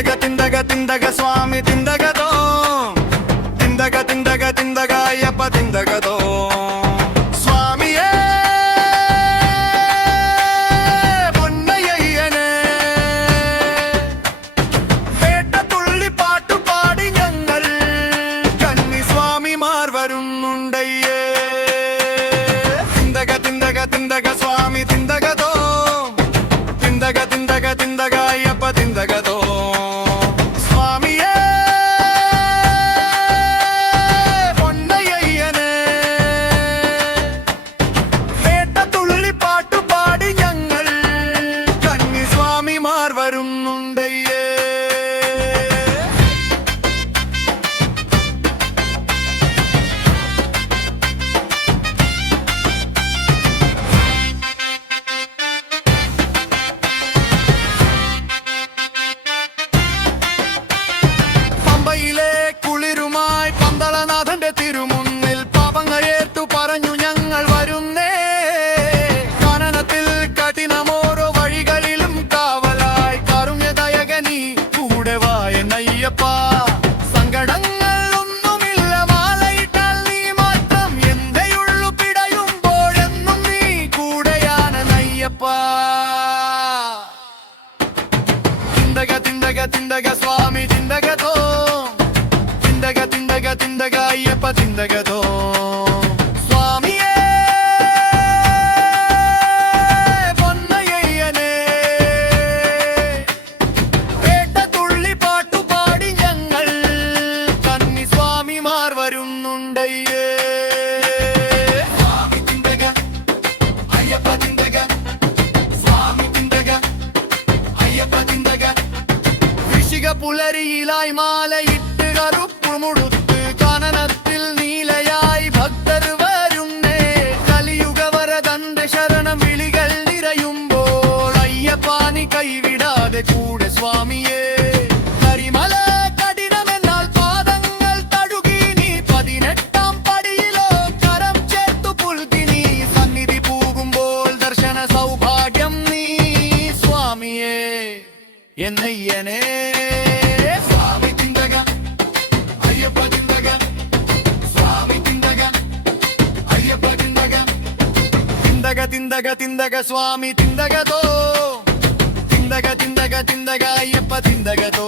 ತಿಂದಗ ತಿಂದಗ ಸ್ವಾಮಿ ತಿಂದಗದೋ ತಿಂದಗ ಅಯ್ಯಪ್ಪ ತಿಂದಗದೋ ಸ್ವಾಮಿಯೇ പൊന്നയ്യനെ വേട്ട തുള്ളി പാട്ടു പാടി ഞങ്ങൾ കന്നി സ്വാമിമാർ വരുന്നുണ്ടയ്യേ തിന്തക സ്വാമി തിന്തകതോ തിന്തക അയ്യപ്പ തിന്തകതോ സ്വാമിയേ പൊന്നയ്യനെ വേട്ട തുള്ളി പാട്ടു പാടി ഞങ്ങൾ കന്നി സ്വാമിമാർ വരുന്നുണ്ടയ്യേ പമ്പയിലെ കുളിരുമായി പന്തളനാഥന്റെ തിരുമുന്നിൽ പാപങ്ങളേറ്റു പറഞ്ഞു ഞങ്ങൾ വരുന്നേ കാനനത്തിൽ കഠിനമോരോ വഴികളിലും കാവലായി കാരുണ്യദയകനീ കൂടെ വായനയ്യപ്പ സങ്കടങ്ങൾ ഒന്നുമില്ല മാലയിട്ടാൽ നീ മാത്രം എന്റെയുള്ളു പിടയുമ്പോഴെന്നും നീ കൂടെയാണ് നയ്യപ്പ തിന്തക സ്വാമി തിന്തകതോ തിന്തക അയ്യപ്പ തിന്തകതോ സ്വാമിയേ പൊന്നയ്യനെ വേട്ട തുള്ളി പാട്ടു പാടി ഞങ്ങൾ കന്നി സ്വാമിമാർ വരുന്നുണ്ടയ്യേ സ്വാമി തിന്തക അയ്യപ്പ തിന്തക സ്വാമി തിന്തക അയ്യപ്പ തിന്തക ഋഷിക പുലരിയിലായി മാലയിട്ട് കറുപ്പുമുടുത്ത് കാനനത്തിൽ നീലയായി ഭക്തർ വരുന്നേ കലിയുഗവരതന്റെ ശരണം വിളികൾ നിറയുമ്പോൾ അയ്യപ്പാനി കൈവിടാതെ കൂടെ സ്വാമിയേ കരിമല കഠിനമെന്നാൽ പാദങ്ങൾ തഴുകി നീ 18-ാം പടിയിലോ കരം ചേർത്തു പുൽകി നീ സന്നിധി പോകുമ്പോൾ ദർശന സൗഭാഗ്യം നീ സ്വാമിയേ എന്നയ്യനെ സ്വാമി തിന്തക അയ്യപ്പ തിന്തക സ്വാമി തിന്തക അയ്യപ്പ തിന്തക തിന്തക സ്വാമി തിന്തകതോ തിന്തക അയ്യപ്പ തിന്തകതോ